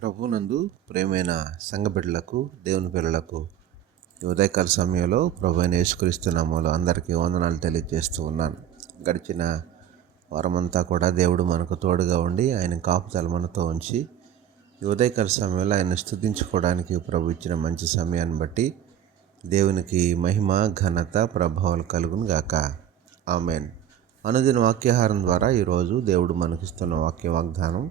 ప్రభునందు ప్రేమైన సంఘ బిడ్డలకు, దేవుని పిల్లలకు ఈ ఉదయకాల సమయంలో ప్రభు అయిన యేసుక్రీస్తు నామములో అందరికీ వందనాలు తెలియజేస్తూ ఉన్నాను. గడిచిన వారమంతా కూడా దేవుడు మనకు తోడుగా ఉండి ఆయన కాపుదల మనతో ఉంచి ఈ ఉదయకాల సమయంలో ఆయన స్తుతించుకోవడానికి ప్రభు ఇచ్చిన మంచి సమయాన్ని బట్టి దేవునికి మహిమ, ఘనత, ప్రభావాలు కలుగును గాక. ఆమెన్. అనుదిన వాక్యాహారం ద్వారా ఈరోజు దేవుడు మనకిస్తున్న వాక్య వాగ్దానం,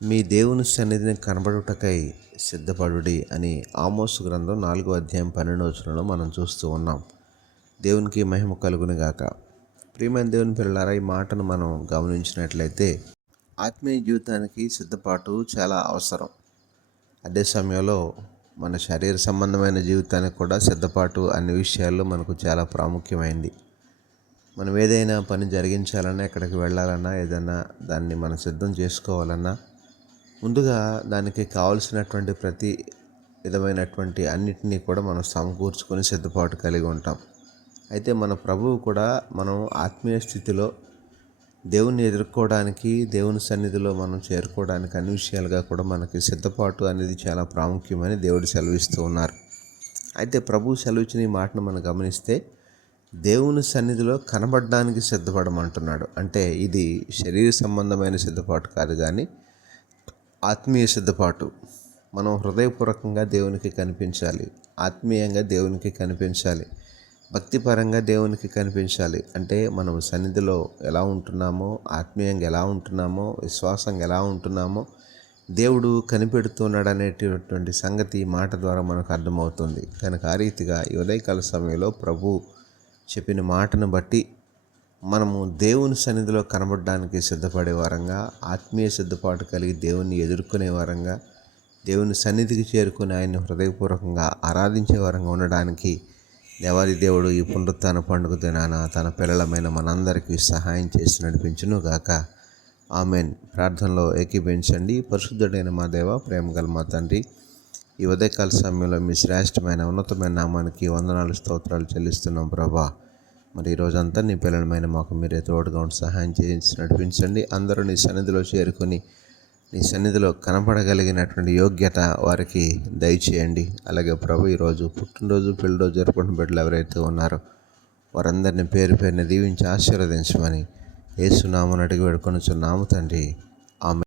మీ దేవుని సన్నిధిని కనబడుటకై సిద్ధపడుడి అని ఆమోసు గ్రంథం 4వ అధ్యాయం 12వ వచనంలో మనం చూస్తూ ఉన్నాం. దేవునికి మహిమ కలుగును గాక. ప్రియమైన దేవుని పిల్లలారా, ఈ మాటను మనం గమనించినట్లయితే ఆత్మీయ జీవితానికి సిద్ధపాటు చాలా అవసరం. అదే సమయంలో మన శరీర సంబంధమైన జీవితానికి కూడా సిద్ధపాటు అన్ని విషయాల్లో మనకు చాలా ప్రాముఖ్యమైంది. మనం ఏదైనా పని జరిగించాలన్నా, ఎక్కడికి వెళ్ళాలన్నా, ఏదైనా దాన్ని మనం సిద్ధం చేసుకోవాలన్నా ముందుగా దానికి కావలసినటువంటి ప్రతి విధమైనటువంటి అన్నిటినీ కూడా మనం సమకూర్చుకొని సిద్ధపాటు కలిగి ఉంటాం. అయితే మన ప్రభువు కూడా మనం ఆత్మీయ స్థితిలో దేవుణ్ణి ఎదుర్కోవడానికి, దేవుని సన్నిధిలో మనం చేరుకోవడానికి అన్ని విషయాలుగా కూడా మనకి సిద్ధపాటు అనేది చాలా ప్రాముఖ్యమని దేవుడు సెలవిస్తూ ఉన్నారు. అయితే ప్రభువు సెలవిచ్చిన ఈ మాటను మనం గమనిస్తే దేవుని సన్నిధిలో కనబడడానికి సిద్ధపడమంటున్నాడు. అంటే ఇది శరీర సంబంధమైన సిద్ధపాటు కాదు, కానీ ఆత్మీయ సిద్ధపాటు. మనం హృదయపూర్వకంగా దేవునికి కనిపించాలి, ఆత్మీయంగా దేవునికి కనిపించాలి, భక్తిపరంగా దేవునికి కనిపించాలి. అంటే మనం సన్నిధిలో ఎలా ఉంటున్నామో, ఆత్మీయంగా ఎలా ఉంటున్నామో, విశ్వాసంగా ఎలా ఉంటున్నామో దేవుడు కనిపెడుతున్నాడు అనేటటువంటి సంగతి ఈ మాట ద్వారా మనకు అర్థమవుతుంది. కనుక ఆ రీతిగా ఈ ఉదయకాల సమయంలో ప్రభు చెప్పిన మాటను బట్టి మనము దేవుని సన్నిధిలో కనబడడానికి సిద్ధపడే వారంగా, ఆత్మీయ సిద్ధపాటు కలిగి దేవుణ్ణి ఎదుర్కొనే వారంగా, దేవుని సన్నిధికి చేరుకుని ఆయన్ని హృదయపూర్వకంగా ఆరాధించే వారంగా ఉండడానికి దేవాది దేవుడు ఈ పునరుత్థాన పండుగ దినాన తన పిల్లలమైన మనందరికీ సహాయం చేసి నడిపించును గాక. ఆమెన్. ప్రార్థనలో ఏకీభవించండి. పరిశుద్ధుడైన మా దేవ, ప్రేమగల మా తండ్రి, ఈ ఉదయకాల సమయంలో మీ శ్రేష్టమైన ఉన్నతమైన నామానికి వందనాలు, స్తోత్రాలు చెల్లిస్తున్నాం ప్రభా. మరి ఈరోజంతా నీ పిల్లలమైన మాకు మీరే తోడుగా ఉండి సహాయం చేసి నడిపించండి. అందరూ నీ సన్నిధిలో చేరుకొని నీ సన్నిధిలో కనపడగలిగినటువంటి యోగ్యత వారికి దయచేయండి. అలాగే ప్రభు, ఈరోజు పుట్టినరోజు, పెళ్లిరోజు జరుపుకున్న బిడ్డలు ఎవరైతే ఉన్నారో వారందరినీ పేరు పేరుని దీవించి ఆశీర్వదించమని యేసు నామమున అడిగి వేడుకొనుచున్నాము తండ్రి. ఆమెన్.